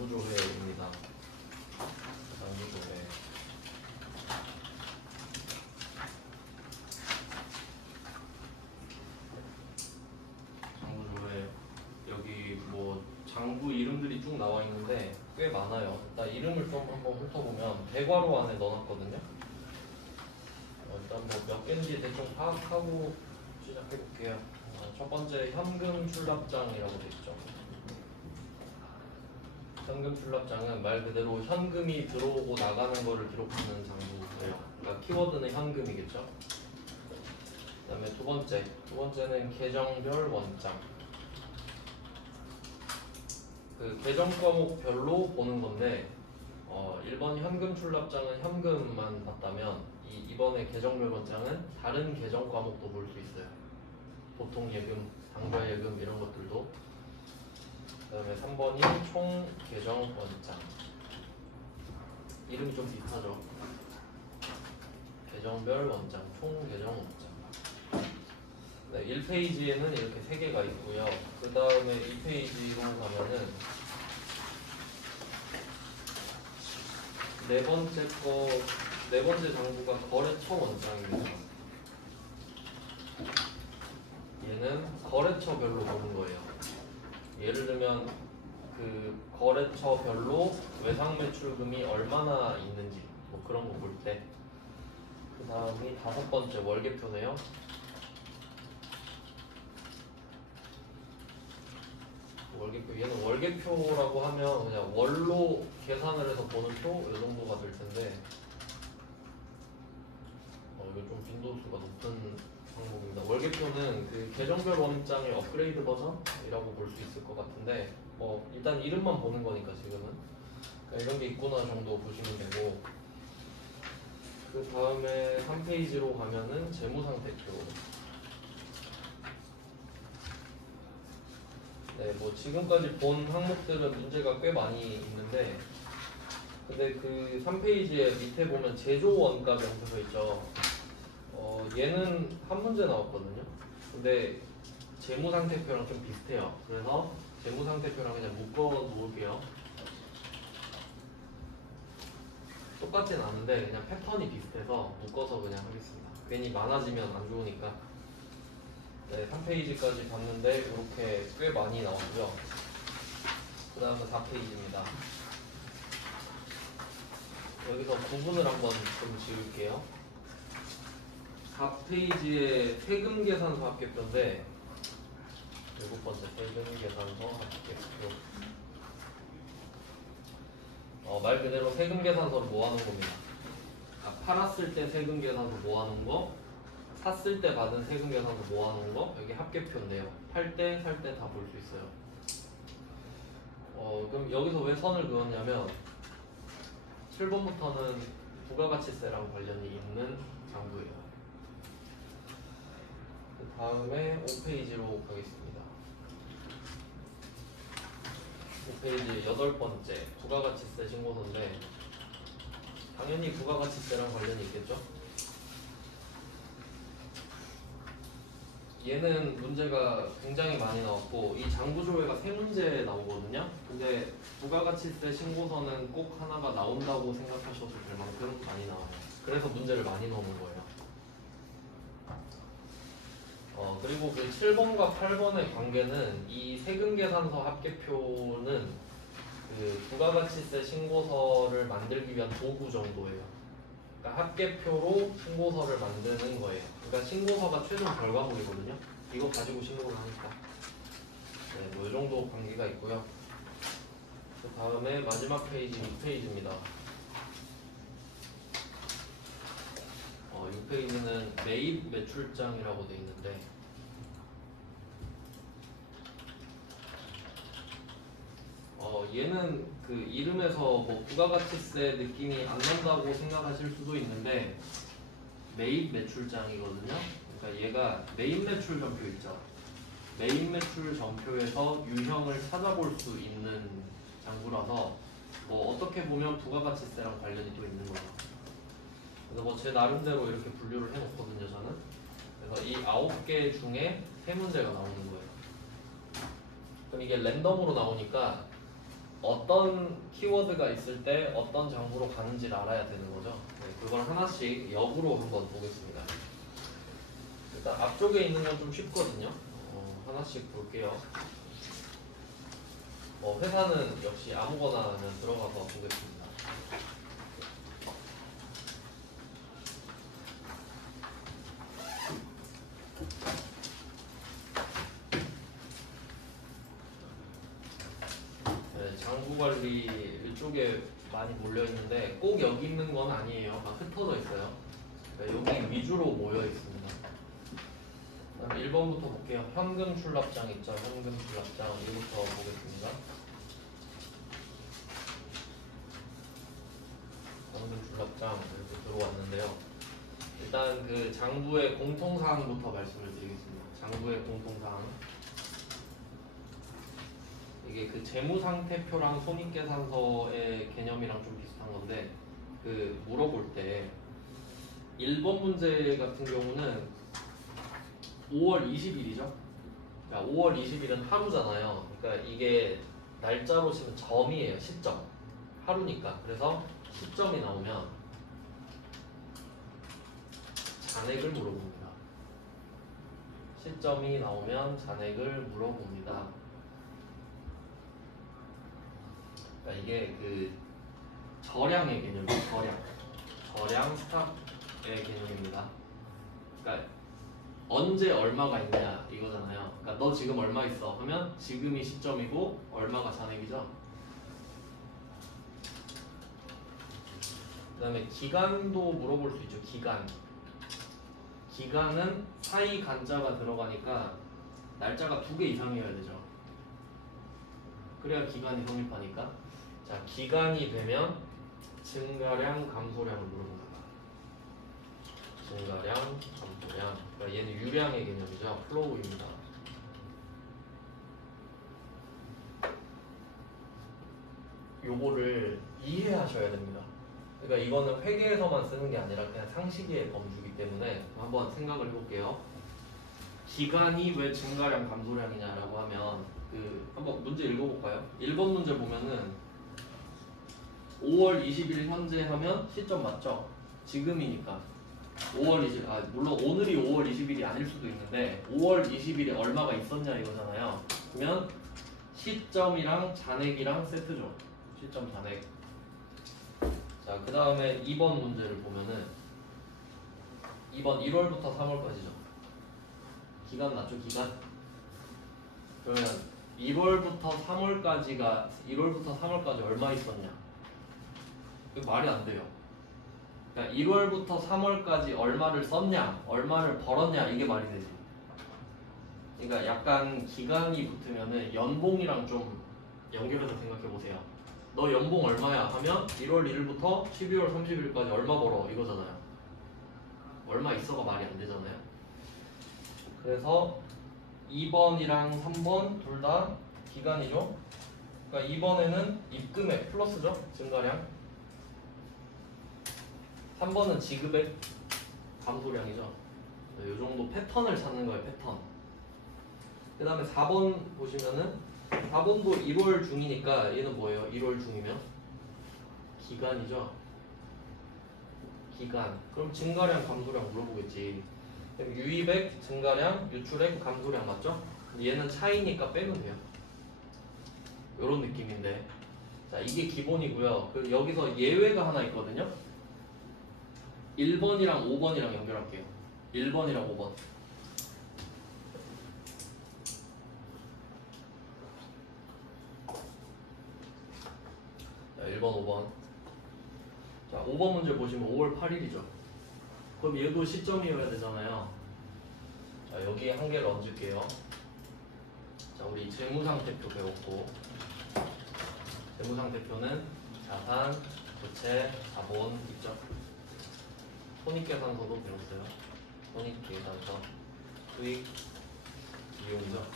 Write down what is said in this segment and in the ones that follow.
장구조회입니다. 장구조회. 장구조회. 여기 뭐 장구 이름들이 쭉 나와 있는데 꽤 많아요. 일단 이름을 좀 한번 훑어보면 대괄호 안에 넣어놨거든요. 일단 뭐 몇 개인지 대충 파악하고 시작해볼게요. 첫 번째 현금 출납장이라고 되어 있죠. 현금 출납장은 말 그대로 현금이 들어오고 나가는 거를 기록하는 장부예요. 그러니까 키워드는 현금이겠죠. 그 다음에 두 번째는 계정별 원장. 그 계정 과목별로 보는 건데 1번 현금 출납장은 현금만 봤다면 이번에 계정별 원장은 다른 계정 과목도 볼 수 있어요. 보통 예금, 당좌 예금 이런 것들도. 그 다음에 3번이 총 계정 원장. 이름이 좀 비슷하죠. 계정별 원장, 총 계정 원장. 네, 1페이지에는 이렇게 3개가 있고요. 그 다음에 2페이지로 가면은 네 번째 장부가 거래처 원장입니다. 얘는 거래처별로 보는 거예요. 예를 들면 그 거래처별로 외상 매출금이 얼마나 있는지 뭐 그런 거 볼 때. 그 다음이 5번째 월계표네요. 월계표. 얘는 월계표라고 하면 그냥 월로 계산을 해서 보는 표 이 정도가 될 텐데 이거 좀 빈도수가 높은 항목입니다. 월계표는 그 계정별 원장의 업그레이드 버전이라고 볼 수 있을 것 같은데 일단 이름만 보는 거니까 지금은 이런 게 있구나 정도 보시면 되고, 그 다음에 3페이지로 가면은 재무상태표. 네, 뭐 지금까지 본 항목들은 문제가 꽤 많이 있는데, 근데 그 3페이지에 밑에 보면 제조 원가 명세서 있죠. 얘는 한 문제 나왔거든요. 근데 재무상태표랑 좀 비슷해요. 그래서 재무상태표랑 그냥 묶어 놓을게요. 똑같진 않은데 그냥 패턴이 비슷해서 묶어서 그냥 하겠습니다. 괜히 많아지면 안 좋으니까. 네, 3페이지까지 봤는데 이렇게 꽤 많이 나왔고요. 그 다음은 4페이지입니다. 여기서 구분을 한번 좀 지을게요. 4페이지에 세금 계산서 합계표인데 7번째 세금 계산서 합계표. 말 그대로 세금 계산서를 모아놓은 겁니다. 팔았을 때 세금 계산서 모아놓은 거, 샀을 때 받은 세금 계산서 모아놓은 거, 여기 합계표인데요. 팔 때, 살 때 다 볼 수 있어요. 그럼 여기서 왜 선을 그었냐면 7번부터는 부가가치세랑 관련이 있는 장부예요. 그 다음에 5페이지로 가겠습니다. 5페이지 8번째 부가가치세 신고서인데 당연히 부가가치세랑 관련이 있겠죠? 얘는 문제가 굉장히 많이 나왔고 이 장부조회가 3문제 나오거든요. 근데 부가가치세 신고서는 꼭 하나가 나온다고 생각하셔도 될 만큼 많이 나와요. 그래서 문제를 많이 넣는 거예요. 그리고 그 7번과 8번의 관계는 이 세금계산서 합계표는 그 부가가치세 신고서를 만들기 위한 도구 정도예요. 그러니까 합계표로 신고서를 만드는 거예요. 그러니까 신고서가 최종 결과물이거든요. 이거 가지고 신고를 하니까. 네, 뭐 이 정도 관계가 있고요. 그 다음에 마지막 페이지 6페이지입니다. 6페이지는 매입 매출장이라고 되어 있는데 얘는 그 이름에서 뭐 부가가치세 느낌이 안 난다고 생각하실 수도 있는데 매입 매출장이거든요. 그러니까 얘가 매입 매출 전표 있죠. 매입 매출 전표에서 유형을 찾아볼 수 있는 장부라서 뭐 어떻게 보면 부가가치세랑 관련이 또 있는 거예요. 그래서 뭐 제 나름대로 이렇게 분류를 해놓거든요, 저는. 그래서 이 9개 중에 3문제가 나오는 거예요. 그럼 이게 랜덤으로 나오니까 어떤 키워드가 있을 때 어떤 장부로 가는지를 알아야 되는 거죠. 네, 그걸 하나씩 역으로 한번 보겠습니다. 일단 앞쪽에 있는 건 좀 쉽거든요. 하나씩 볼게요. 회사는 역시 아무거나 그냥 들어가서 보겠습니다. 네, 장부관리 이쪽에 많이 몰려있는데 꼭 여기 있는 건 아니에요. 막 흩어져 있어요. 네, 여기 위주로 모여 있습니다. 그다음 1번부터 볼게요. 현금 출납장 있죠. 현금 출납장 이부터 보겠습니다. 현금 출납장 이렇게 들어왔는데요. 일단 그 장부의 공통사항부터 말씀을 드리겠습니다. 장부의 공통사항. 이게 그 재무상태표랑 손익계산서의 개념이랑 좀 비슷한 건데 그 물어볼 때 1번 문제 같은 경우는 5월 20일이죠. 그러니까 5월 20일은 하루잖아요. 그러니까 이게 날짜로 치면 점이에요. 시점. 하루니까. 그래서 시점이 나오면 잔액을 물어봅니다. 시점이 나오면 잔액을 물어봅니다. 그러니까 이게 그 저량의 개념이에요. 저량 스탑의 개념입니다. 그러니까 언제 얼마가 있냐 이거잖아요. 그러니까 너 지금 얼마 있어 하면 지금이 시점이고 얼마가 잔액이죠. 그 다음에 기간도 물어볼 수 있죠. 기간은 사이 간자가 들어가니까 날짜가 2개 이상이어야 되죠. 그래야 기간이 성립하니까. 자, 기간이 되면 증가량, 감소량을 물어봅니다. 증가량, 감소량. 그러니까 얘는 유량의 개념이죠. 플로우입니다. 요거를 이해하셔야 됩니다. 그러니까 이거는 회계에서만 쓰는 게 아니라 그냥 상식의 범주이기 때문에 한번 생각을 해볼게요. 기간이 왜 증가량, 감소량이냐라고 하면 한번 문제 읽어볼까요? 1번 문제 보면은 5월 20일 현재 하면 시점 맞죠? 지금이니까 5월 20일, 물론 오늘이 5월 20일이 아닐 수도 있는데 5월 20일에 얼마가 있었냐 이거잖아요. 그러면 시점이랑 잔액이랑 세트죠. 시점 잔액. 자, 그 다음에 2번 문제를 보면은 2번 1월부터 3월까지죠. 기간 맞죠? 기간? 그러면 1월부터 3월까지 얼마 있었냐? 이거 말이 안 돼요. 그러니까 1월부터 3월까지 얼마를 썼냐, 얼마를 벌었냐 이게 말이 되지. 그러니까 약간 기간이 붙으면은 연봉이랑 좀 연결해서 생각해 보세요. 너 연봉 얼마야 하면 1월 1일부터 12월 30일까지 얼마 벌어 이거잖아요. 얼마 있어가 말이 안 되잖아요. 그래서 2번이랑 3번 둘 다 기간이죠. 그러니까 2번에는 입금액 플러스죠. 증가량. 3번은 지급액 감소량이죠. 이 정도 패턴을 찾는 거예요. 패턴. 그 다음에 4번 보시면은 4번도 1월 중이니까 얘는 뭐예요? 1월 중이면 기간이죠. 기간. 그럼 증가량, 감소량 물어보겠지. 그럼 유입액, 증가량, 유출액, 감소량 맞죠? 얘는 차이니까 빼면 돼요. 이런 느낌인데. 자, 이게 기본이고요. 그리고 여기서 예외가 하나 있거든요. 1번이랑 5번이랑 연결할게요. 1번이랑 5번. 자, 1번, 5번. 자, 5번 문제 보시면 5월 8일이죠. 그럼 얘도 시점이어야 되잖아요. 자, 여기에 한 개를 얹을게요. 자, 우리 재무상태표 배웠고, 재무상태표는 자산, 부채, 자본 있죠. 손익계산서도 배웠어요. 손익계산서, 수익, 비용이죠.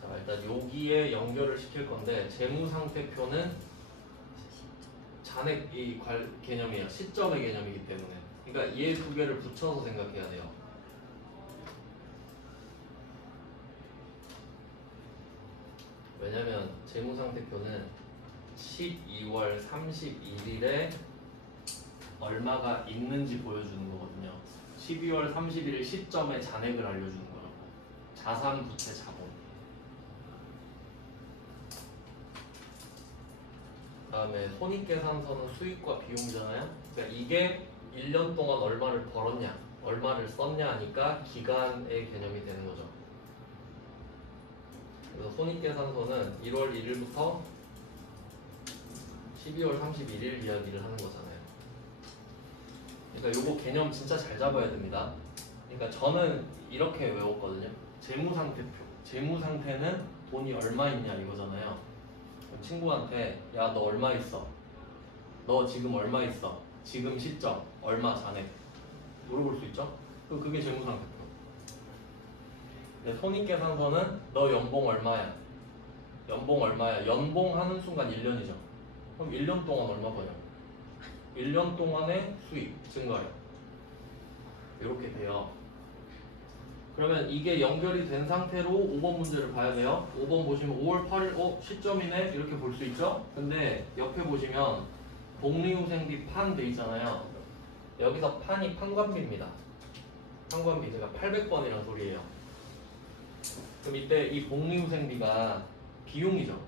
자, 일단 여기에 연결을 시킬 건데 재무상태표는 잔액 개념이에요. 시점의 개념이기 때문에. 그러니까 얘 두 개를 붙여서 생각해야 돼요. 왜냐면 재무상태표는 12월 31일에 얼마가 있는지 보여주는 거거든요. 12월 31일 시점에 잔액을 알려주는 거라고. 자산, 부채, 자본. 그다음에 손익계산서는 수익과 비용이잖아요. 그러니까 이게 1년 동안 얼마를 벌었냐, 얼마를 썼냐 하니까 기간의 개념이 되는 거죠. 그래서 손익계산서는 1월 1일부터 12월 31일 이야기를 하는 거잖아요. 그러니까 요거 개념 진짜 잘 잡아야 됩니다. 그러니까 저는 이렇게 외웠거든요. 재무상태표. 재무상태는 돈이 얼마 있냐 이거잖아요. 그럼 친구한테 야 너 얼마 있어? 너 지금 얼마 있어? 지금 시점 얼마 잔액? 물어볼 수 있죠? 그게 재무상태표. 근데 손익계산서는 너 연봉 얼마야? 연봉 얼마야? 연봉 하는 순간 1년이죠. 그럼 1년 동안 얼마 버냐? 1년 동안의 수익 증가요. 이렇게 돼요. 그러면 이게 연결이 된 상태로 5번 문제를 봐야 돼요. 5번 보시면 5월 8일 시점이네 이렇게 볼 수 있죠. 근데 옆에 보시면 복리후생비 판 돼 있잖아요. 여기서 판이 판관비입니다. 판관비 제가 800번이라는 소리예요. 그럼 이때 이 복리후생비가 비용이죠.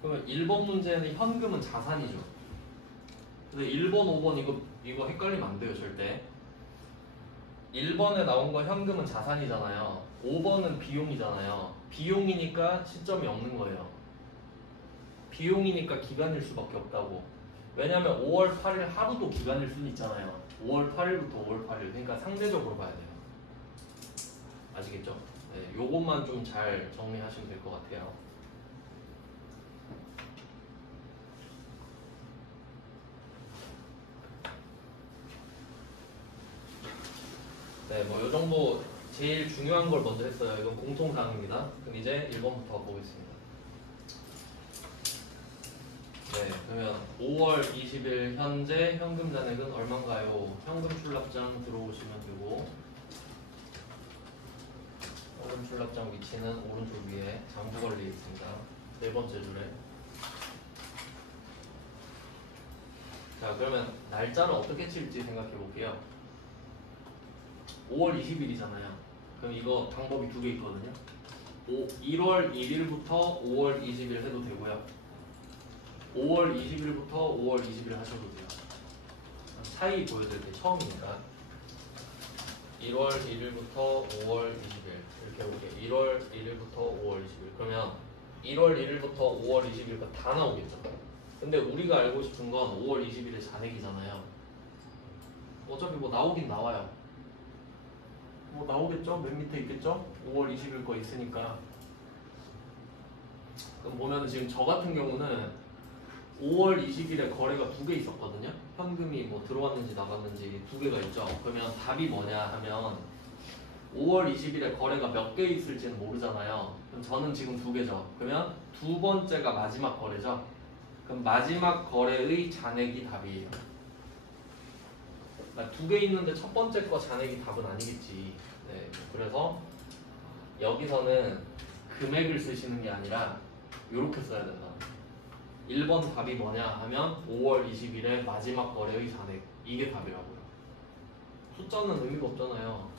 그러면 1번 문제는 현금은 자산이죠. 근데 1번, 5번 이거 헷갈리면 안 돼요, 절대. 1번에 나온 거 현금은 자산이잖아요. 5번은 비용이잖아요. 비용이니까 시점이 없는 거예요. 비용이니까 기간일 수밖에 없다고. 왜냐면 5월 8일 하루도 기간일 수는 있잖아요. 5월 8일부터 5월 8일. 그러니까 상대적으로 봐야 돼요. 아시겠죠? 네, 요것만 좀 잘 정리하시면 될 것 같아요. 네, 뭐 요 정도 제일 중요한 걸 먼저 했어요. 이건 공통사항입니다. 그럼 이제 1번부터 보겠습니다. 네, 그러면 5월 20일 현재 현금 잔액은 얼마인가요? 현금 출납장 들어오시면 되고 현금 출납장 위치는 오른쪽 위에 장부 걸려 있습니다. 네 번째 줄에. 자, 그러면 날짜를 어떻게 칠지 생각해 볼게요. 5월 20일이잖아요. 그럼 이거 방법이 두 개 있거든요. 1월 1일부터 5월 20일 해도 되고요. 5월 20일부터 5월 20일 하셔도 돼요. 차이 보여드릴게요. 처음이니까. 1월 1일부터 5월 20일 이렇게 해볼게요. 1월 1일부터 5월 20일. 그러면 1월 1일부터 5월 20일까지 다 나오겠죠. 근데 우리가 알고 싶은 건 5월 20일의 잔액이잖아요. 어차피 뭐 나오긴 나와요. 뭐 나오겠죠? 맨 밑에 있겠죠? 5월 20일 거 있으니까. 그럼 보면 지금 저 같은 경우는 5월 20일에 거래가 두 개 있었거든요. 현금이 뭐 들어왔는지 나갔는지 두 개가 있죠. 그러면 답이 뭐냐 하면 5월 20일에 거래가 몇 개 있을지는 모르잖아요. 그럼 저는 지금 두 개죠. 그러면 두 번째가 마지막 거래죠. 그럼 마지막 거래의 잔액이 답이에요. 두 개 있는데 첫 번째 거 잔액이 답은 아니겠지. 네, 그래서 여기서는 금액을 쓰시는 게 아니라 이렇게 써야 된다. 1번 답이 뭐냐 하면 5월 20일에 마지막 거래의 잔액. 이게 답이라고요. 숫자는 의미가 없잖아요.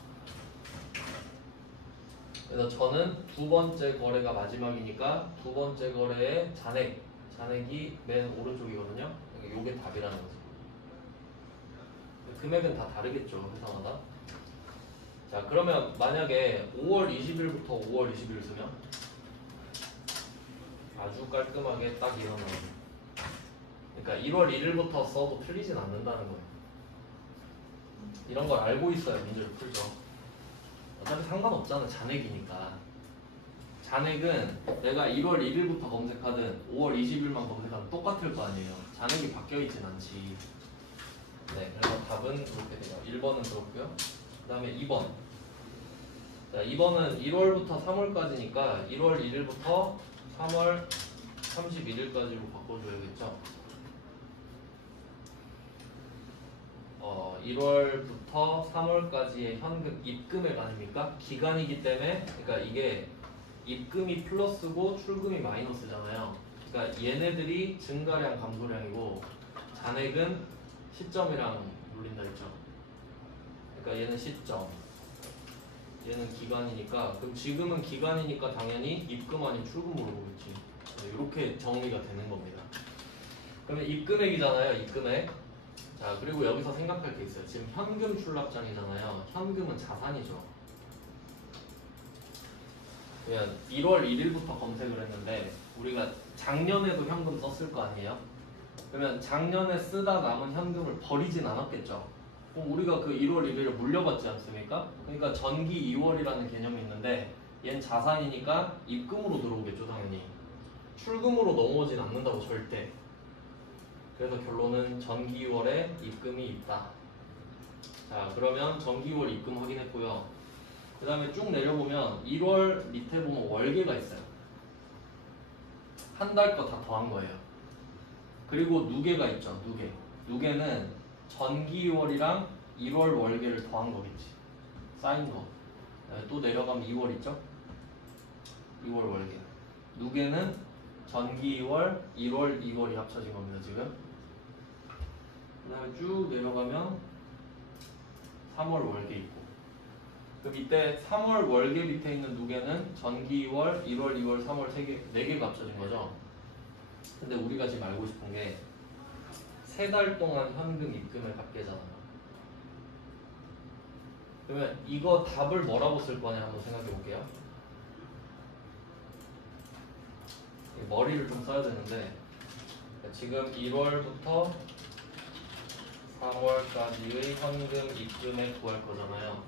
그래서 저는 두 번째 거래가 마지막이니까 두 번째 거래의 잔액이 맨 오른쪽이거든요. 이게 답이라는 거죠. 금액은 다 다르겠죠, 회사마다. 자, 그러면 만약에 5월 20일부터 5월 20일 쓰면 아주 깔끔하게 딱 일어나요. 그러니까 1월 1일부터 써도 틀리진 않는다는 거예요. 이런 걸 알고 있어야 문제를 풀죠. 어차피 상관없잖아, 잔액이니까. 잔액은 내가 1월 1일부터 검색하든 5월 20일만 검색하든 똑같을 거 아니에요. 잔액이 바뀌어 있진 않지. 네, 그래서 답은 이렇게 돼요. 1번은 그렇고요. 그 다음에 2번. 자, 2번은 1월부터 3월까지니까 1월 1일부터 3월 31일까지로 바꿔줘야겠죠. 1월부터 3월까지의 현금 입금액 아닙니까? 기간이기 때문에 그러니까 이게 입금이 플러스고 출금이 마이너스잖아요. 그러니까 얘네들이 증가량 감소량이고 잔액은 시점이랑 물린다 했죠. 그러니까 얘는 시점, 얘는 기간이니까 그럼 지금은 기간이니까 당연히 입금 아닌 출금으로 보겠지. 이렇게 정리가 되는 겁니다. 그러면 입금액이잖아요. 입금액. 자 그리고 여기서 생각할 게 있어요. 지금 현금 출납장이잖아요. 현금은 자산이죠. 그냥 1월 1일부터 검색을 했는데 우리가 작년에도 현금 썼을 거 아니에요? 그러면 작년에 쓰다 남은 현금을 버리진 않았겠죠. 그럼 우리가 그 1월 1일을 물려받지 않습니까? 그러니까 전기 2월이라는 개념이 있는데 얘는 자산이니까 입금으로 들어오겠죠 당연히. 출금으로 넘어오진 않는다고 절대. 그래서 결론은 전기 2월에 입금이 있다. 자 그러면 전기 2월 입금 확인했고요. 그 다음에 쭉 내려보면 1월 밑에 보면 월계가 있어요. 한 달 거 다 더한 거예요. 그리고 누계가 있죠. 누계. 누계는 전기 2월이랑 1월 월계를 더한 거겠지. 쌓인 거. 또 내려가면 2월 있죠. 2월 월계. 누계는 전기 2월, 1월, 2월이 합쳐진 겁니다. 지금. 그 다음에 쭉 내려가면 3월 월계 있고. 그럼 이때 3월 월계 밑에 있는 누계는 전기 2월, 1월, 2월, 3월 4개가 합쳐진 거죠. 근데 우리가 지금 알고 싶은 게 3달 동안 현금 입금을 합계잖아요. 그러면 이거 답을 뭐라고 쓸 거냐 한번 생각해 볼게요. 머리를 좀 써야 되는데 지금 1월부터 3월까지의 현금 입금액 구할 거잖아요.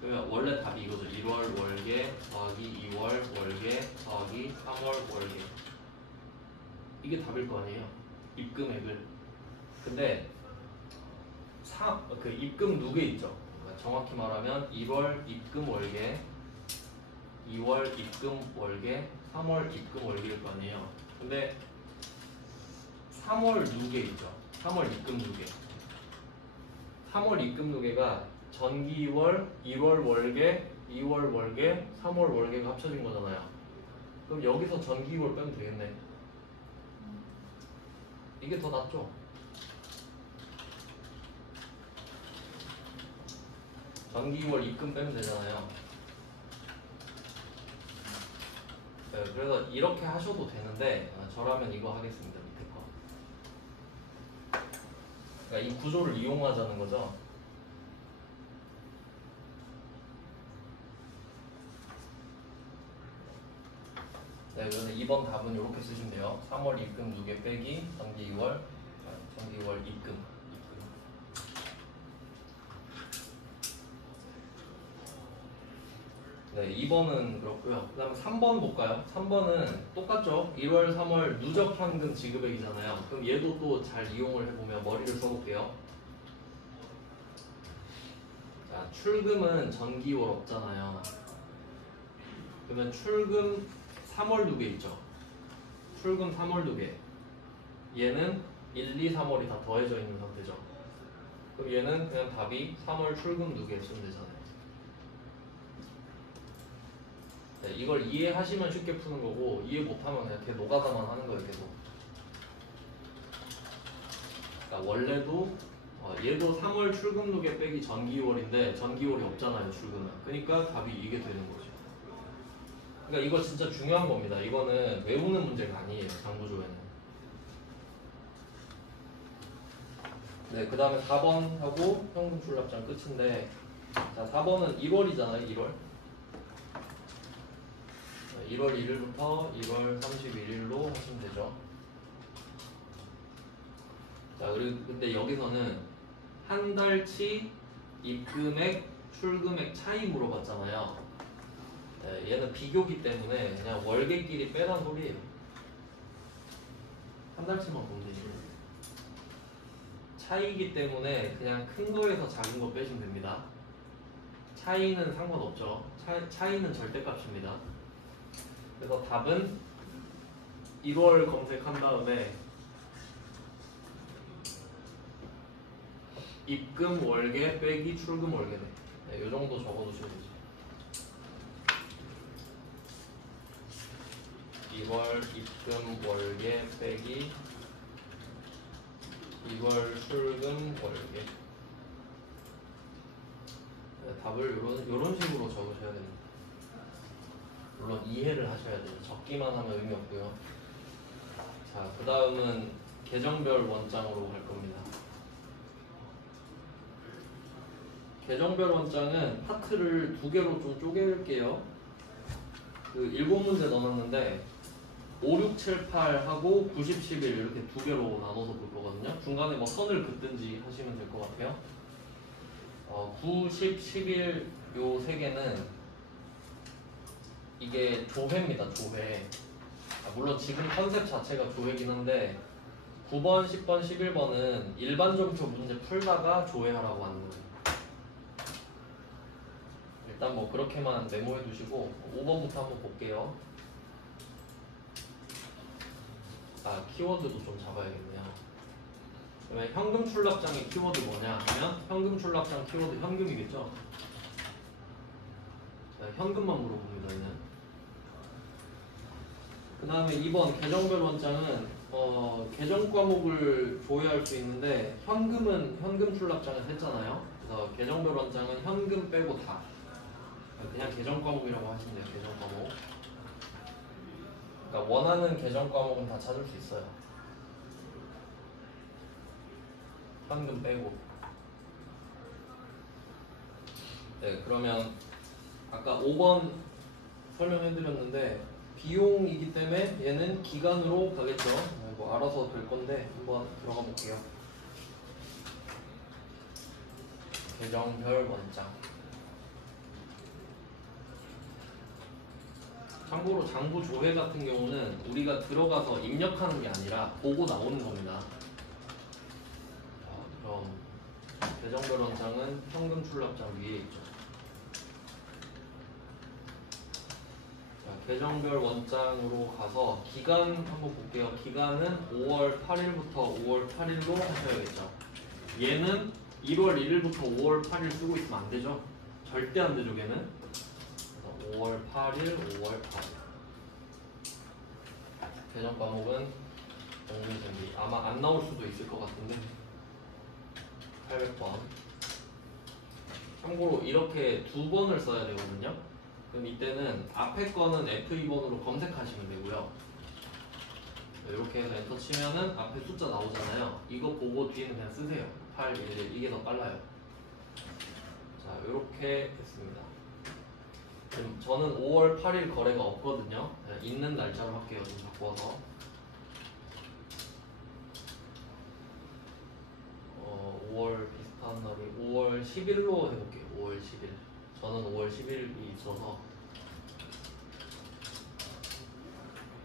그러면 원래 답이 이거죠. 1월 월계 더하기 2월 월계 더하기 3월 월계. 이게 답일 거 아니에요. 입금액을. 근데 그 입금 누계 있죠. 그러니까 정확히 말하면 1월 입금 월계, 2월 입금 월계, 3월 입금 월계일 거 아니에요. 근데 3월 누계 있죠. 3월 입금 누계. 3월 입금 누계가 전기 2월, 1월 월계, 2월 월계, 3월 월계가 합쳐진 거잖아요. 그럼 여기서 전기 2월 빼면 되겠네. 이게 더 낫죠? 전기 2월 입금 빼면 되잖아요. 네, 그래서 이렇게 하셔도 되는데 저라면 이거 하겠습니다. 밑에 거. 그러니까 이 구조를 이용하자는 거죠. 네, 그래서 2번 답은 이렇게 쓰시면 돼요. 3월 입금 누계 빼기 전기 2월, 전기 2월 입금. 네, 2번은 그렇고요. 그 다음에 3번 볼까요? 3번은 똑같죠? 1월, 3월 누적 현금 지급액이잖아요. 그럼 얘도 또 잘 이용을 해보면 머리를 써볼게요. 자, 출금은 전기 2월 없잖아요. 그러면 출금 3월 누계 있죠? 출금 3월 누계. 얘는 1, 2, 3월이 다 더해져 있는 상태죠. 그럼 얘는 그냥 답이 3월 출금 누계 쓰면 되잖아요. 네, 이걸 이해하시면 쉽게 푸는 거고 이해 못하면 그냥 걔 노가다만 하는 거예요. 계속. 그러니까 원래도 얘도 3월 출금 누계 빼기 전기 2월인데 전기 2월이 없잖아요. 출금은. 그러니까 답이 이게 되는 거죠. 그러니까 이거 진짜 중요한 겁니다. 이거는 외우는 문제가 아니에요. 장부조회는. 네, 그 다음에 4번 하고 현금 출납장 끝인데 자 4번은 1월이잖아요. 1월 1월 1일부터 1월 31일로 하시면 되죠. 자 그리고 근데 여기서는 한 달치 입금액, 출금액 차이 물어봤잖아요. 네, 얘는 비교기 때문에 그냥 월계끼리 빼란 소리예요. 한 달치만 보면 되지. 차이기 때문에 그냥 큰 거에서 작은 거 빼시면 됩니다. 차이는 상관없죠. 차이는 절대값입니다. 그래서 답은 1월 검색한 다음에 입금 월계 빼기 출금 월계네. 네, 이 정도 적어두시면 되죠. 2월 입금 월계 빼기 2월 출금 월계. 네, 답을 요런 식으로 적으셔야 됩니다. 물론 이해를 하셔야 돼요. 적기만 하면 의미 없고요. 자, 그 다음은 계정별 원장으로 갈 겁니다. 계정별 원장은 파트를 두 개로 좀 쪼갤게요. 그 7문제 넣었는데 5, 6, 7, 8하고 90, 11 이렇게 두 개로 나눠서 볼 거거든요. 중간에 뭐 선을 긋든지 하시면 될 것 같아요. 9, 10, 11 요 세 개는 이게 조회입니다. 조회. 물론 지금 컨셉 자체가 조회긴 한데 9번, 10번, 11번은 일반 점표 문제 풀다가 조회하라고 하는 거예요. 일단 뭐 그렇게만 메모해 두시고 5번부터 한번 볼게요. 키워드도 좀 잡아야겠네요. 그러면 현금 출납장의 키워드 뭐냐 하면 현금 출납장 키워드 현금이겠죠. 자, 현금만 물어봅니다. 얘는. 그 다음에 2번 계정별 원장은 계정 과목을 조회할 수 있는데 현금은 현금 출납장을 했잖아요. 그래서 계정별 원장은 현금 빼고 다 그냥 계정 과목이라고 하시면 돼요. 계정 과목. 그러니까 원하는 계정 과목은 다 찾을 수 있어요. 현금 빼고. 네, 그러면 아까 5번 설명해드렸는데 비용이기 때문에 얘는 기간으로 가겠죠. 뭐 알아서 될 건데 한번 들어가 볼게요. 계정별 원장. 참고로 장부 조회 같은 경우는 우리가 들어가서 입력하는 게 아니라 보고 나오는 겁니다. 그럼 계정별 원장은 현금 출납장 위에 있죠. 자, 계정별 원장으로 가서 기간 한번 볼게요. 기간은 5월 8일부터 5월 8일로 하셔야겠죠. 얘는 1월 1일부터 5월 8일 쓰고 있으면 안 되죠. 절대 안 되죠, 걔는. 5월 8일, 5월 8일. 계정 과목은 공공정비. 아마 안 나올 수도 있을 것 같은데 800번. 참고로 이렇게 두 번을 써야 되거든요. 그럼 이때는 앞에 거는 F2번으로 검색하시면 되고요. 이렇게 해서 엔터 치면은 앞에 숫자 나오잖아요. 이거 보고 뒤에는 그냥 쓰세요. 8, 1, 이게 더 빨라요. 자, 이렇게 했습니다. 저는 5월 8일 거래가 없거든요. 있는 날짜로 할게요. 좀 바꿔서 5월 비슷한 날이 5월 10일로 해볼게요. 5월 10일. 저는 5월 10일이 있어서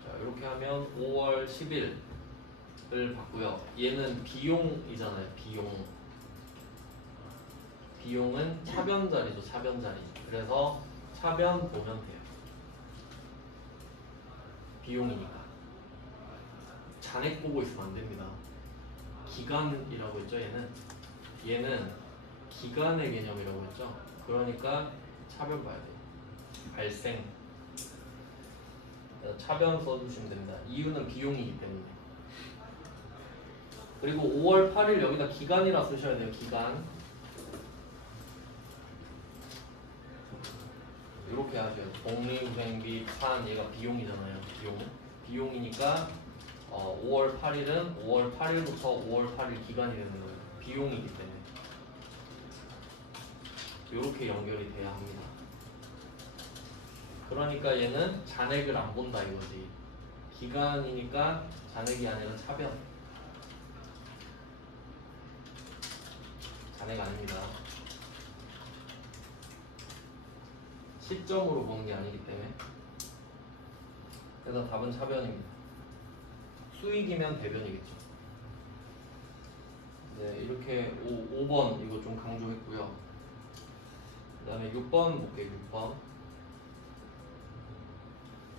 자, 이렇게 하면 5월 10일을 받고요. 얘는 비용이잖아요. 비용은 차변자리죠. 차변자리. 그래서 차변 보면 돼요. 비용이니까. 잔액 보고 있으면 안 됩니다. 기간이라고 했죠. 얘는 기간의 개념이라고 했죠. 그러니까 차변 봐야 돼요. 발생. 차변 써주시면 됩니다. 이유는 비용이기 때문에. 그리고 5월 8일 여기다 기간이라 쓰셔야 돼요. 기간. 이렇게 하셔야 돼요. 복리후생비, 산, 얘가 비용이잖아요. 비용이니까 5월 8일은 5월 8일부터 5월 8일 기간이 되는 거예요. 비용이기 때문에. 이렇게 연결이 돼야 합니다. 그러니까 얘는 잔액을 안 본다 이거지. 기간이니까 잔액이 아니라 차변. 잔액 아닙니다. 시점으로 보는 게 아니기 때문에. 그래서 답은 차변입니다. 수익이면 대변이겠죠. 네, 이렇게 5번 이거 좀 강조했고요. 그 다음에 6번 볼게요.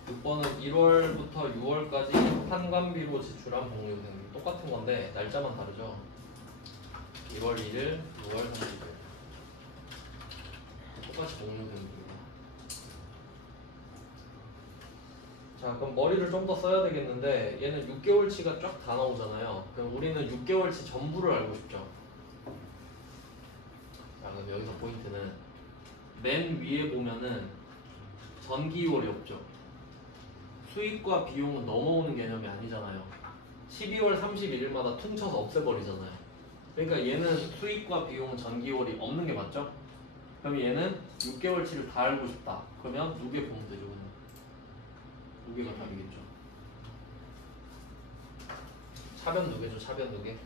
6번은 1월부터 6월까지 판관비로 지출한 복리후생비. 똑같은 건데 날짜만 다르죠. 1월 1일, 6월 30일. 똑같이 공유됩니다. 자, 그럼 머리를 좀 더 써야 되겠는데 얘는 6개월치가 쫙 다 나오잖아요. 그럼 우리는 6개월치 전부를 알고 싶죠. 자, 그럼 여기서 포인트는 맨 위에 보면은 전기월이 없죠. 수익과 비용은 넘어오는 개념이 아니잖아요. 12월 31일마다 퉁쳐서 없애버리잖아요. 그러니까 얘는 수익과 비용은 전기월이 없는 게 맞죠? 그럼 얘는 6개월치를 다 알고 싶다. 그러면 누계 보면 되죠. 그냥. 누계가 답이겠죠. 차변 누계죠. 차변 누계.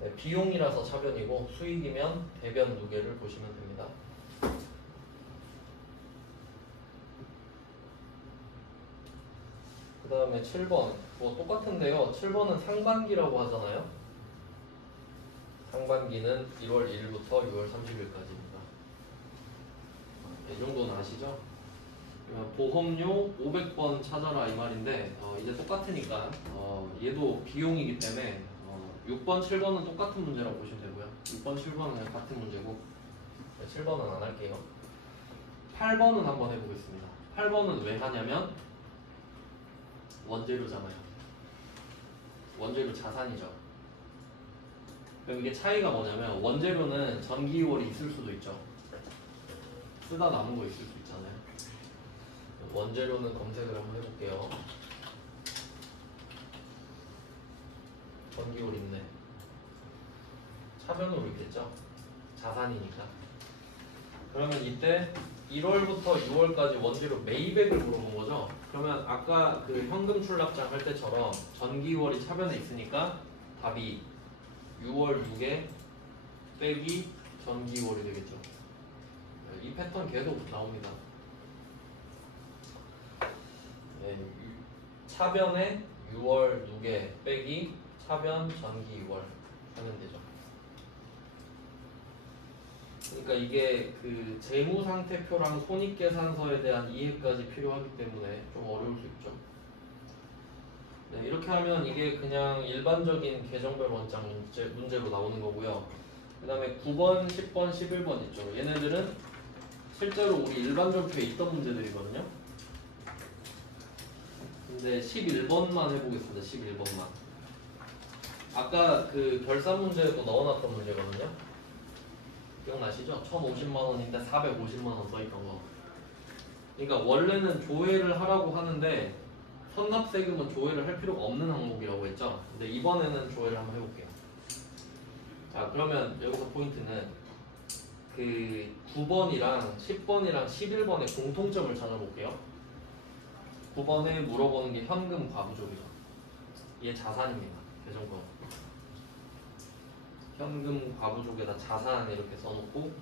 네, 비용이라서 차변이고 수익이면 대변 누계를 보시면 됩니다. 그 다음에 7번 뭐 똑같은데요. 7번은 상반기라고 하잖아요. 상반기는 1월 1일부터 6월 30일까지입니다. 이 정도는 아시죠? 보험료 500번 찾아라 이 말인데 이제 똑같으니까 얘도 비용이기 때문에 6번, 7번은 똑같은 문제라고 보시면 되고요. 6번, 7번은 그냥 같은 문제고 7번은 안 할게요. 8번은 한번 해보겠습니다. 8번은 왜 하냐면 원재료잖아요. 원재료 자산이죠. 그럼 이게 차이가 뭐냐면 원재료는 전기월이 있을 수도 있죠. 쓰다 남은 거 있을 수 있잖아요. 원재료는 검색을 한번 해볼게요. 전기월 있네. 차변으로 있겠죠. 자산이니까. 그러면 이때 1월부터 6월까지 원재료 매입액을 물어본 거죠. 그러면 아까 그 현금 출납장 할 때처럼 전기월이 차변에 있으니까 답이 6월 6에 빼기 전기월이 되겠죠. 이 패턴 계속 나옵니다. 네, 차변에 6월 6에 빼기 차변 전기 6월 하면 되죠. 그러니까 이게 그 재무상태표랑 손익계산서에 대한 이해까지 필요하기 때문에 좀 어려울 수 있죠. 네, 이렇게 하면 이게 그냥 일반적인 계정별 원장 문제로 나오는 거고요. 그 다음에 9번, 10번, 11번 있죠. 얘네들은 실제로 우리 일반 전표에 있던 문제들이거든요. 근데 11번만 해보겠습니다. 11번만. 아까 그 결산 문제에도 넣어놨던 문제거든요. 기억나시죠? 1,050만원인데 450만원 써있던 거. 그러니까 원래는 조회를 하라고 하는데 선납세금은 조회를 할 필요가 없는 항목이라고 했죠. 근데 이번에는 조회를 한번 해볼게요. 자, 그러면 여기서 포인트는 그 9번이랑 10번이랑 11번의 공통점을 찾아볼게요. 9번에 물어보는 게 현금 과부족이죠. 얘 자산입니다. 계정권. 현금 과부족에다 자산 이렇게 써놓고,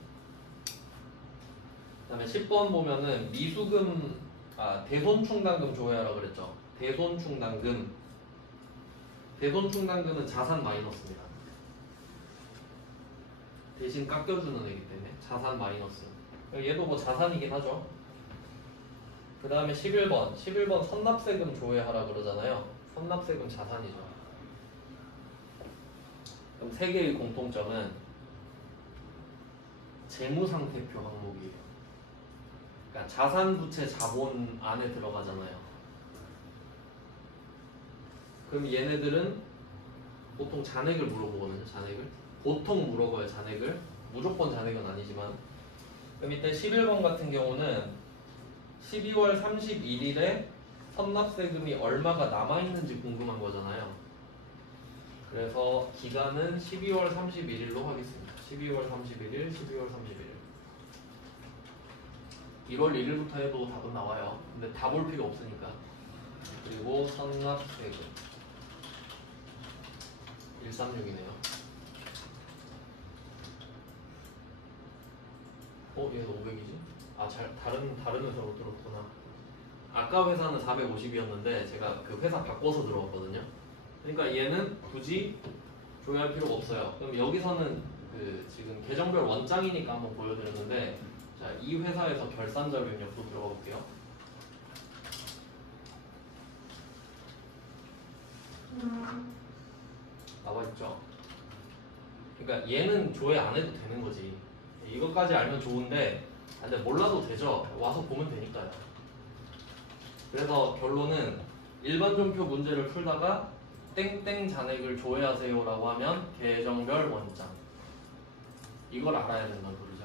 그 다음에 10번 보면은 미수금, 대손충당금 조회하라 그랬죠. 대손충당금. 대손충당금은 자산 마이너스입니다. 대신 깎여주는 애기 때문에 자산 마이너스. 얘도 뭐 자산이긴 하죠. 그 다음에 11번 선납세금 조회하라 그러잖아요. 선납세금 자산이죠. 그럼 세 개의 공통점은 재무상태표 항목이에요. 그러니까 자산부채 자본 안에 들어가잖아요. 그럼 얘네들은 보통 잔액을 물어보거든요. 잔액을 보통 물어봐요. 잔액을 무조건 잔액은 아니지만. 그럼 이때 11번 같은 경우는 12월 31일에 선납세금이 얼마가 남아있는지 궁금한 거잖아요. 그래서 기간은 12월 31일로 하겠습니다. 12월 31일, 12월 31일. 1월 1일부터 해도 답은 나와요. 근데 다 볼 필요 없으니까. 그리고 선납세금 136이네요. 얘는 500이지? 다른 회사로 들었구나. 아까 회사는 450이었는데 제가 그 회사 바꿔서 들어왔거든요. 그러니까 얘는 굳이 조회할 필요가 없어요. 그럼 여기서는 그 지금 계정별 원장이니까 한번 보여드렸는데, 자, 이 회사에서 결산자 병력도 들어가 볼게요. 나와 있죠. 그러니까 얘는 조회 안 해도 되는 거지. 이것까지 알면 좋은데, 근데 몰라도 되죠. 와서 보면 되니까요. 그래서 결론은 일반 점표 문제를 풀다가 땡땡 잔액을 조회하세요라고 하면 계정별 원장. 이걸 알아야 된다는 소리죠.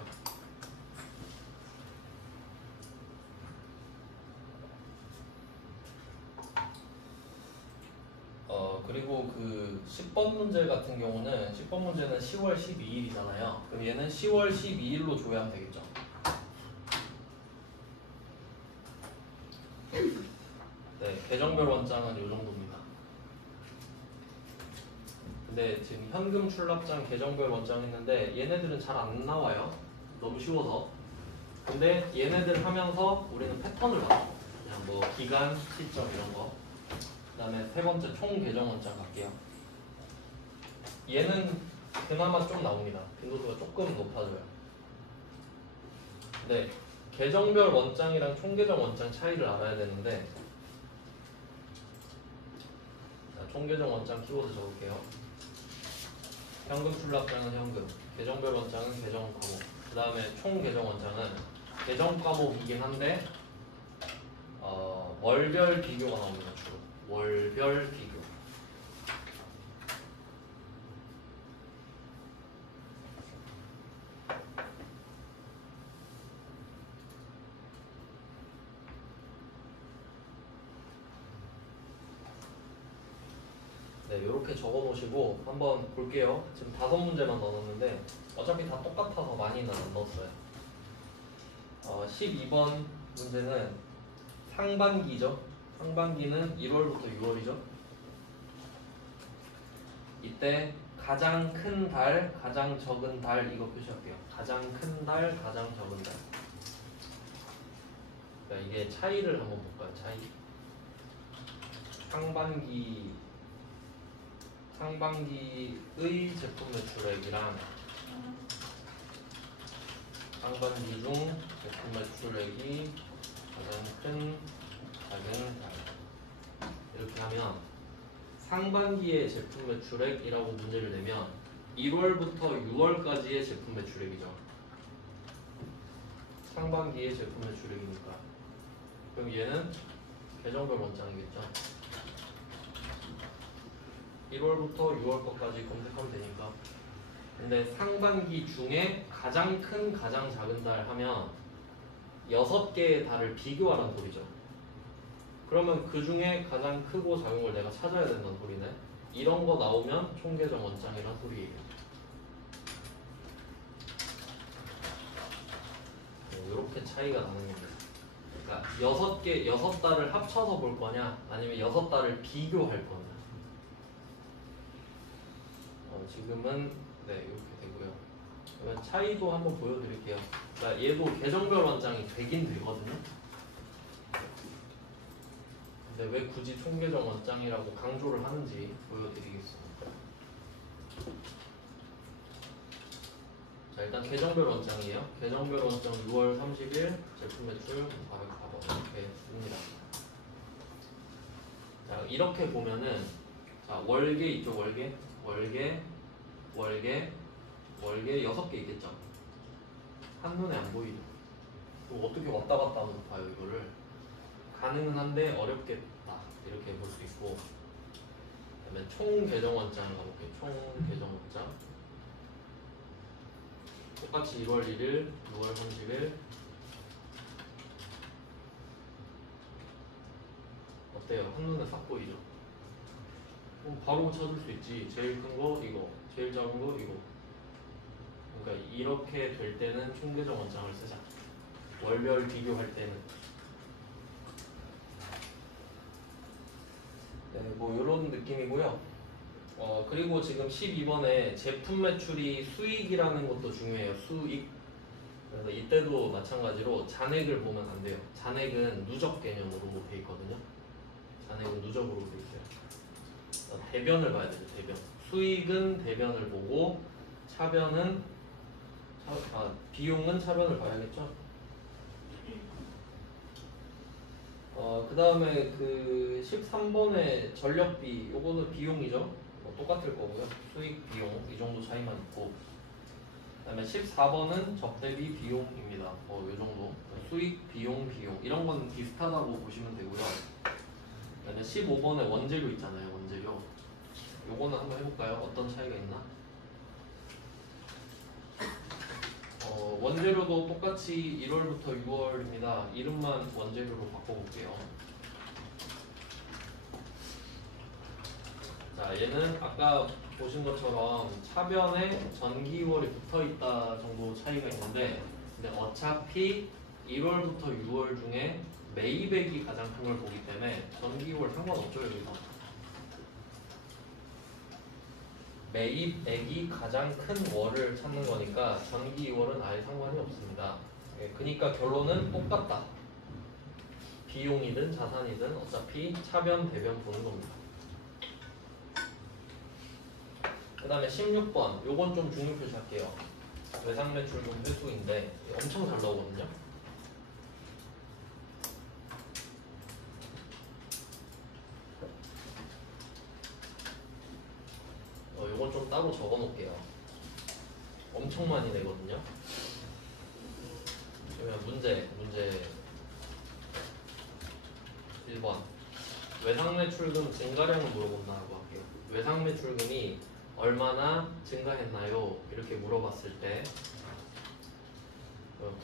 그리고 그 10번 문제 같은 경우는 10번 문제는 10월 12일이잖아요. 그럼 얘는 10월 12일로 조회하면 되겠죠. 네, 계정별 원장은 이 정도입니다. 근데 지금 현금 출납장 계정별 원장 했는데 얘네들은 잘 안 나와요. 너무 쉬워서. 근데 얘네들 하면서 우리는 패턴을 봐요. 그냥 뭐 기간, 시점 이런 거. 그 다음에 세 번째 총 계정 원장 갈게요. 얘는 그나마 좀 나옵니다. 빈도수가 조금 높아져요. 근데 계정별 원장이랑 총 계정 원장 차이를 알아야 되는데, 자, 총 계정 원장 키워드 적을게요. 현금 출납장은 현금, 계정별 원장은 계정 과목, 그 다음에 총 계정 원장은 계정 과목이긴 한데 월별 비교가 나옵니다. 주로 월별 비교. 네, 이렇게 적어 놓으시고 한번 볼게요. 지금 5문제만 넣었는데 어차피 다 똑같아서 많이는 안 넣었어요. 12번 문제는 상반기죠. 상반기는 1월부터 6월이죠. 이때 가장 큰 달, 가장 적은 달 이거 표시할게요. 가장 큰 달, 가장 적은 달. 그러니까 이게 차이를 한번 볼까요? 차이. 상반기의 제품 매출액이랑 상반기 중 제품 매출액이 가장 큰 작은 달. 이렇게 하면 상반기의 제품 매출액이라고 문제를 내면 1월부터 6월까지의 제품 매출액이죠. 상반기의 제품 매출액이니까. 그럼 얘는 계정별 원장이겠죠. 1월부터 6월 것까지 검색하면 되니까. 근데 상반기 중에 가장 큰 가장 작은 달 하면 6개의 달을 비교하라는 소리죠. 그러면 그 중에 가장 크고 작은 걸 내가 찾아야 된다는 소리네. 이런 거 나오면 총계정 원장이란 소리예요. 이렇게 차이가 나는 겁니다. 그러니까 6달을 합쳐서 볼 거냐 아니면 6달을 비교할 거냐. 지금은 네 이렇게 되고요. 그러면 차이도 한번 보여드릴게요. 그러니까 얘도 계정별 원장이 되긴 되거든요. 근데 왜 굳이 총계정 원장이라고 강조를 하는지 보여드리겠습니다. 자, 일단 계정별 원장이에요. 계정별 원장 6월 30일 제품 매출 404번 이렇게 씁니다. 자, 이렇게 보면은 자, 월계 있죠. 월계 6개 있겠죠. 한눈에 안 보이죠. 그럼 어떻게 왔다 갔다 하면서 봐요 이거를. 가능은 한데 어렵겠다 이렇게 볼 수 있고. 그다음에 총 계정 원장을 가볼게요. 총 계정 원장 똑같이 1월 1일 6월 30일 어때요? 한눈에 싹 보이죠? 바로 찾을 수 있지. 제일 큰 거 이거, 제일 작은 거 이거. 그러니까 이렇게 될 때는 총계정 원장을 쓰자. 월별 비교할 때는. 네, 뭐 이런 느낌이고요. 그리고 지금 12번에 제품 매출이 수익이라는 것도 중요해요. 수익. 그래서 이때도 마찬가지로 잔액을 보면 안 돼요. 잔액은 누적 개념으로 돼 있거든요. 잔액은 누적으로 돼 있어요. 대변을 봐야 되죠. 대변. 수익은 대변을 보고 비용은 차변을 봐야겠죠. 그 다음에 그 13번의 전력비 요거는 비용이죠. 똑같을 거고요. 수익, 비용 이 정도 차이만 있고, 그다음에 14번은 접대비 비용입니다. 이 정도. 수익, 비용 이런 건 비슷하다고 보시면 되고요. 그다음에 15번에 원재료 있잖아요. 원재료. 요거는 한번 해볼까요? 어떤 차이가 있나? 원재료도 똑같이 1월부터 6월입니다. 이름만 원재료로 바꿔볼게요. 자, 얘는 아까 보신 것처럼 차변에 전기월이 붙어있다 정도 차이가 있는데, 근데 어차피 1월부터 6월 중에 매입액이 가장 큰 걸 보기 때문에 전기월 상관없죠. 여기서 매입액이 가장 큰 월을 찾는 거니까 전기 2월은 아예 상관이 없습니다. 그러니까 결론은 똑같다. 비용이든 자산이든 어차피 차변 대변 보는 겁니다. 그 다음에 16번 요건 좀 중요 표시할게요. 외상매출금 회수인데 엄청 잘 나오거든요. 요건 좀 따로 적어 놓을게요. 엄청 많이 내거든요. 그러면 문제 1번 외상매출금 증가량을 물어본다고 할게요. 외상매출금이 얼마나 증가했나요? 이렇게 물어봤을 때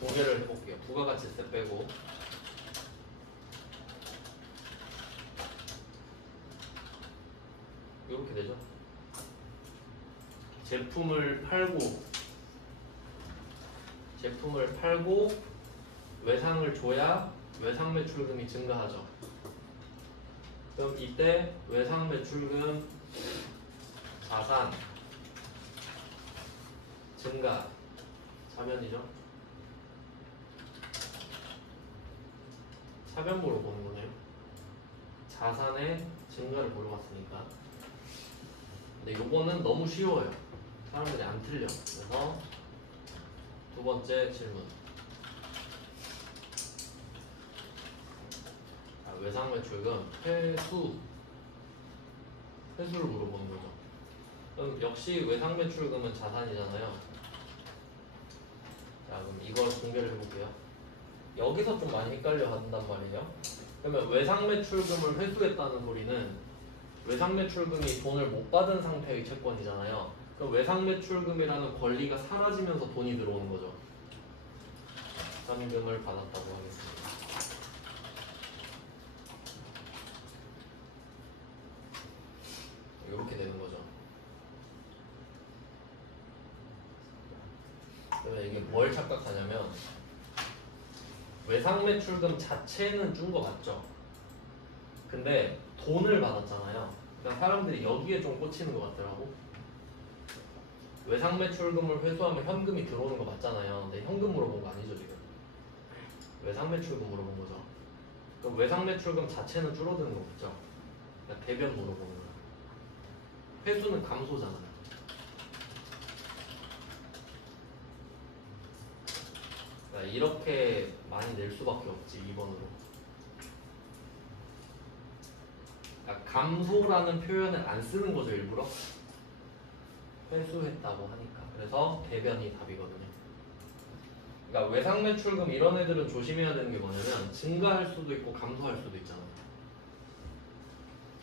공개를 해볼게요. 부가가치세 빼고 이렇게 되죠. 제품을 팔고 외상을 줘야 외상매출금이 증가하죠. 그럼 이때 외상매출금 자산 증가 차변이죠. 차변 보러 보는 거네요. 자산의 증가를 보러 갔으니까. 근데 요거는 너무 쉬워요. 사람들이 안 틀려. 그래서 두 번째 질문. 자, 외상매출금 회수를 물어보는 거죠. 그럼 역시 외상매출금은 자산이잖아요. 자, 그럼 이걸 공개를 해볼게요. 여기서 좀 많이 헷갈려 한단 말이에요. 그러면 외상매출금을 회수했다는 소리는 외상매출금이 돈을 못 받은 상태의 채권이잖아요. 그럼 외상매출금이라는 권리가 사라지면서 돈이 들어오는 거죠. 현금을 받았다고 하겠습니다. 이렇게 되는 거죠. 그러면 이게 뭘 착각하냐면 외상매출금 자체는 준 거 맞죠? 근데 돈을 받았잖아요. 그러니까 사람들이 여기에 좀 꽂히는 것 같더라고. 외상매출금을 회수하면 현금이 들어오는 거 맞잖아요. 근데 현금 물어본 거 아니죠 지금. 외상매출금 물어본 거죠. 그럼 외상매출금 자체는 줄어드는 거 맞죠? 그러니까 대변 물어보는 거예요. 회수는 감소잖아요. 그러니까 이렇게 많이 낼 수밖에 없지 2번으로. 그러니까 감소라는 표현을 안 쓰는 거죠 일부러. 회수했다고 하니까. 그래서 대변이 답이거든요. 그러니까 외상매출금 이런 애들은 조심해야 되는 게 뭐냐면 증가할 수도 있고 감소할 수도 있잖아요.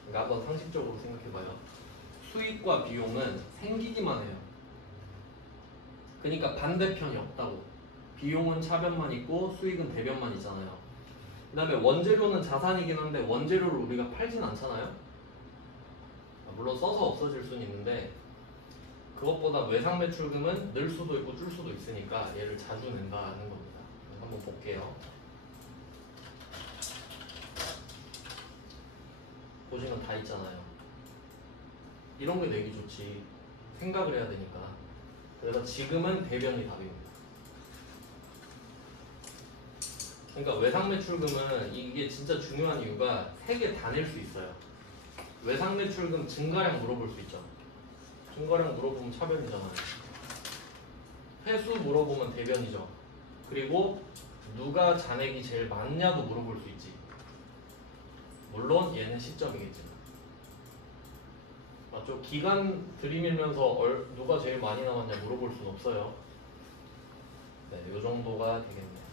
그러니까 한번 상식적으로 생각해봐요. 수익과 비용은 생기기만 해요. 그러니까 반대편이 없다고. 비용은 차변만 있고 수익은 대변만 있잖아요. 그 다음에 원재료는 자산이긴 한데 원재료를 우리가 팔진 않잖아요. 물론 써서 없어질 수는 있는데 그것보다 외상매출금은 늘 수도 있고 줄 수도 있으니까 얘를 자주 낸다는 겁니다. 한번 볼게요. 보시면 다 있잖아요. 이런 게 내기 좋지. 생각을 해야 되니까. 그래서 지금은 대변이 답입니다. 그러니까 외상매출금은 이게 진짜 중요한 이유가 3개 다 낼 수 있어요. 외상매출금 증가량 물어볼 수 있죠. 증가량 물어보면 차변이잖아요. 회수 물어보면 대변이죠. 그리고 누가 잔액이 제일 많냐도 물어볼 수 있지. 물론 얘는 시점이겠지. 맞죠? 기간 들이밀면서 누가 제일 많이 남았냐 물어볼 순 없어요. 네, 요 정도가 되겠네요.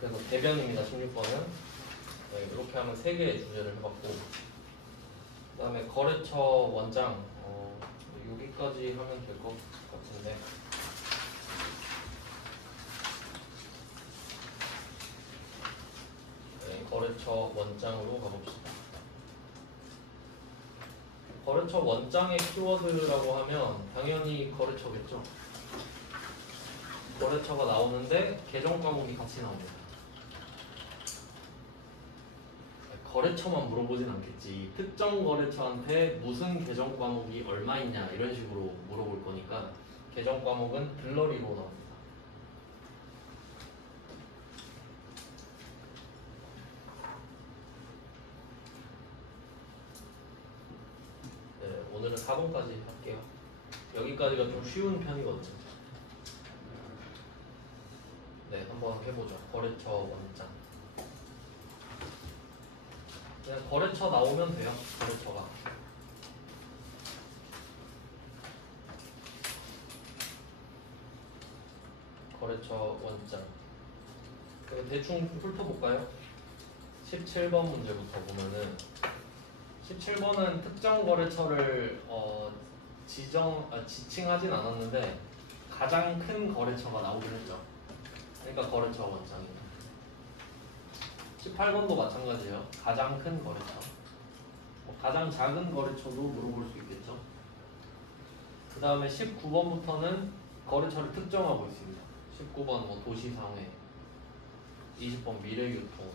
그래서 대변입니다. 16번은. 네, 이렇게 하면 3개의 주제를 해봤고, 그 다음에 거래처 원장, 여기까지 하면 될 것 같은데, 네, 거래처 원장으로 가봅시다. 거래처 원장의 키워드라고 하면 당연히 거래처겠죠. 거래처가 나오는데 계정 과목이 같이 나옵니다. 거래처만 물어보진 않겠지. 특정 거래처한테 무슨 계정 과목이 얼마 있냐 이런 식으로 물어볼 거니까 계정 과목은 들러리로 나옵니다. 네, 오늘은 4번까지 할게요. 여기까지가 좀 쉬운 편이거든요. 네, 한번 해보죠. 거래처 원장. 그냥 거래처 나오면 돼요. 거래처가. 거래처 원장. 그럼 대충 훑어볼까요? 17번 문제부터 보면은 17번은 특정 거래처를 지칭하진 않았는데 가장 큰 거래처가 나오긴 했죠. 그러니까 거래처 원장이에요. 18번도 마찬가지예요. 가장 큰 거래처. 가장 작은 거래처도 물어볼 수 있겠죠. 그 다음에 19번부터는 거래처를 특정하고 있습니다. 19번 뭐 도시상회, 20번 미래유통,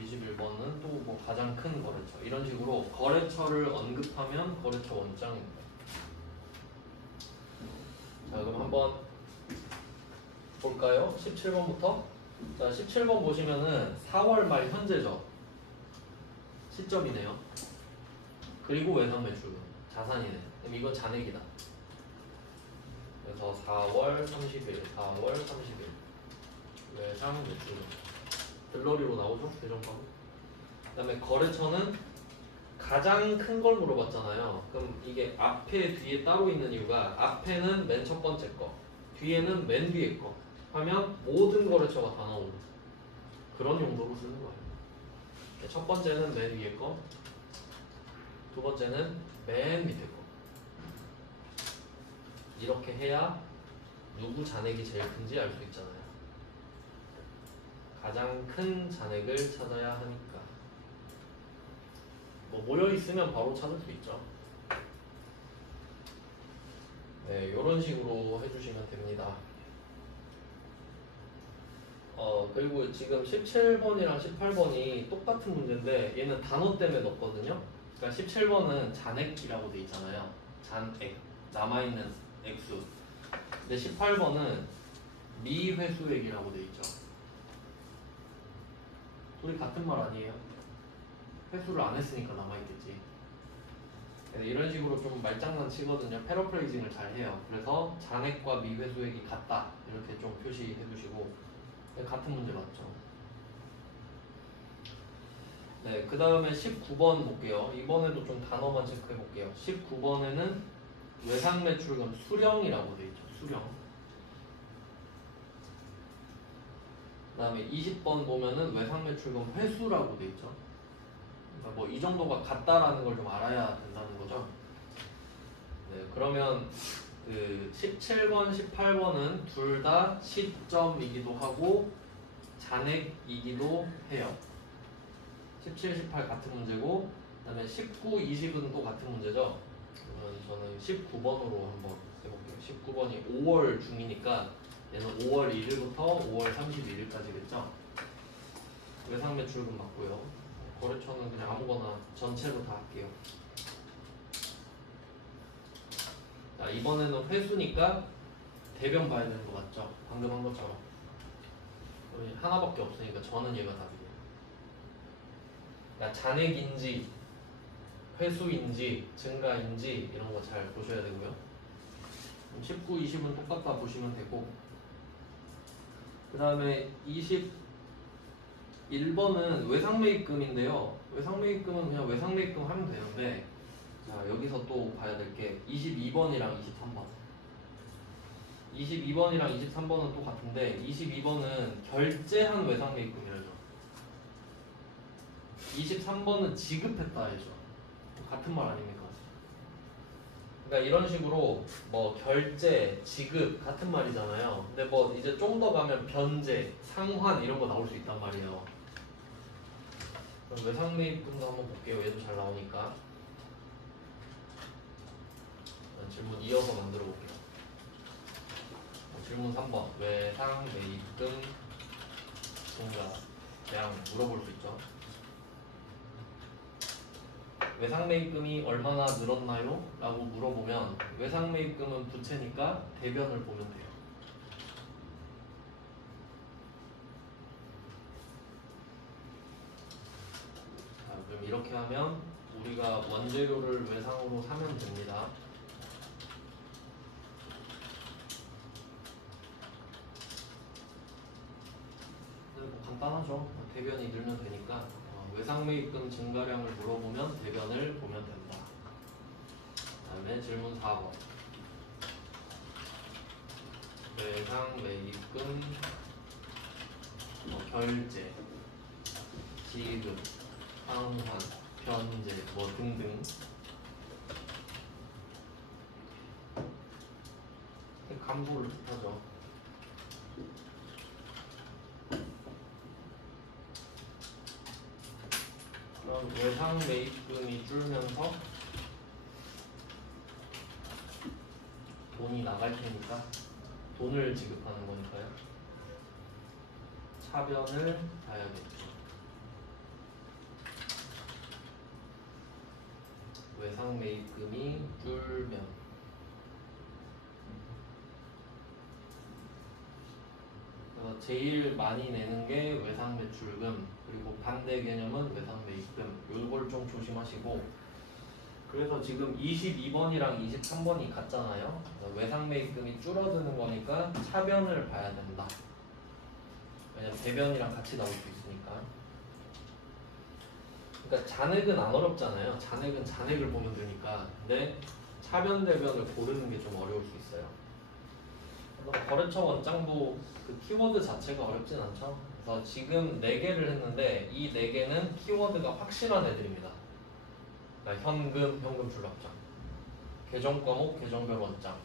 21번은 또 뭐 가장 큰 거래처 이런 식으로 거래처를 언급하면 거래처 원장입니다. 자, 그럼 한번 볼까요? 17번부터. 자, 17번 보시면은 4월 말 현재죠. 시점이네요. 그리고 외상 매출금, 자산이네. 그럼 이건 잔액이다. 그래서 4월 30일, 4월 30일 외상 매출금 들러리로 나오죠? 계정과목. 그 다음에 거래처는 가장 큰 걸 물어봤잖아요. 그럼 이게 앞에 뒤에 따로 있는 이유가 앞에는 맨 첫 번째 거, 뒤에는 맨 뒤에 거 하면 모든 거래처가 다 나오는 그런 용도로 쓰는 거예요. 첫 번째는 맨 위에 거, 두 번째는 맨 밑에 거. 이렇게 해야 누구 잔액이 제일 큰지 알 수 있잖아요. 가장 큰 잔액을 찾아야 하니까. 뭐 모여있으면 바로 찾을 수 있죠. 네, 이런 식으로 해주시면 됩니다. 그리고 지금 17번이랑 18번이 똑같은 문제인데 얘는 단어 때문에 넣었거든요. 그러니까 17번은 잔액이라고 돼 있잖아요. 잔액, 남아있는 액수. 근데 18번은 미회수액이라고 돼 있죠. 둘이 같은 말 아니에요? 회수를 안 했으니까 남아있겠지. 이런 식으로 좀 말장난 치거든요. 패러프레이징을 잘 해요. 그래서 잔액과 미회수액이 같다 이렇게 좀 표시해 두시고 같은 문제 맞죠? 네, 그 다음에 19번 볼게요. 이번에도 좀 단어만 체크해 볼게요. 19번에는 외상 매출금 수령이라고 돼 있죠. 수령. 그 다음에 20번 보면은 외상 매출금 회수라고 돼 있죠. 그러니까 뭐 이 정도가 같다라는 걸 좀 알아야 된다는 거죠. 네, 그러면 그 17번, 18번은 둘 다 시점이기도 하고 잔액이기도 해요. 17, 18 같은 문제고, 그 다음에 19, 20은 또 같은 문제죠. 그러면 저는 19번으로 한번 해볼게요. 19번이 5월 중이니까 얘는 5월 1일부터 5월 31일까지겠죠. 외상 매출금 맞고요. 거래처는 그냥 아무거나 전체로 다 할게요. 자, 이번에는 회수니까 대변 봐야 되는 거 맞죠? 방금 한 것처럼. 하나밖에 없으니까 저는 얘가 답이에요. 그러니까 잔액인지 회수인지 증가인지 이런 거 잘 보셔야 되고요. 19, 20은 똑같다 보시면 되고, 그 다음에 21, 1번은 외상매입금인데요. 외상매입금은 그냥 외상매입금 하면 되는데, 자, 여기서 또 봐야 될 게 22번이랑 23번. 22번이랑 23번은 또 같은데, 22번은 결제한 외상매입금이라죠. 23번은 지급했다 해죠. 같은 말 아닙니까? 그러니까 이런 식으로 뭐 결제, 지급 같은 말이잖아요. 근데 뭐 이제 좀 더 가면 변제, 상환 이런 거 나올 수 있단 말이에요. 그럼 외상매입금도 한번 볼게요. 얘도 잘 나오니까. 질문 이어서 만들어 볼게요. 질문 3번. 외상매입금 증가량 물어볼 수 있죠. 외상매입금이 얼마나 늘었나요? 라고 물어보면 외상매입금은 부채니까 대변을 보면 돼요. 자, 그럼 이렇게 하면 우리가 원재료를 외상으로 사면 됩니다. 뭐 간단하죠. 대변이 늘면 되니까 외상매입금 증가량을 물어보면 대변을 보면 된다. 그 다음에 질문 4번. 외상매입금 결제, 지급, 상환, 변제 뭐 등등 간부를 뜻하죠. 그럼 외상매입금이 줄면서 돈이 나갈 테니까 돈을 지급하는 거니까요. 차변을 봐야겠죠. 외상매입금이 줄면 그래서 제일 많이 내는 게 외상매출금, 그리고 반대 개념은 외상매입금. 이걸 좀 조심하시고, 그래서 지금 22번이랑 23번이 같잖아요. 외상매입금이 줄어드는 거니까 차변을 봐야 된다. 왜냐면 대변이랑 같이 나올 수 있으니까. 그러니까 잔액은 안 어렵잖아요. 잔액은 잔액을 보면 되니까. 근데 차변 대변을 고르는 게 좀 어려울 수 있어요. 거래처 원장도 그 키워드 자체가 어렵진 않죠. 그래서 지금 4개를 했는데 이 4개는 키워드가 확실한 애들입니다. 그러니까 현금, 현금 출납장, 계정 과목, 계정별 원장,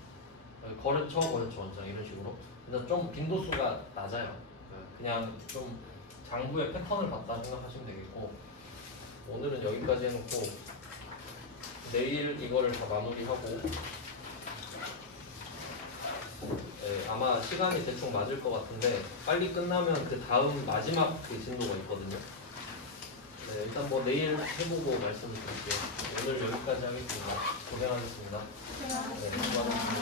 거래처, 거래처 원장 이런 식으로. 근데 좀 빈도수가 낮아요. 그냥 좀 장부의 패턴을 봤다 생각하시면 되겠고, 오늘은 여기까지 해놓고 내일 이거를 다 마무리하고, 네, 아마 시간이 대충 맞을 것 같은데 빨리 끝나면 그 다음 마지막 그 진도가 있거든요. 네, 일단 뭐 내일 해보고 말씀을 드릴게요. 오늘 여기까지 하겠습니다. 고생하셨습니다. 네, 수고하셨습니다.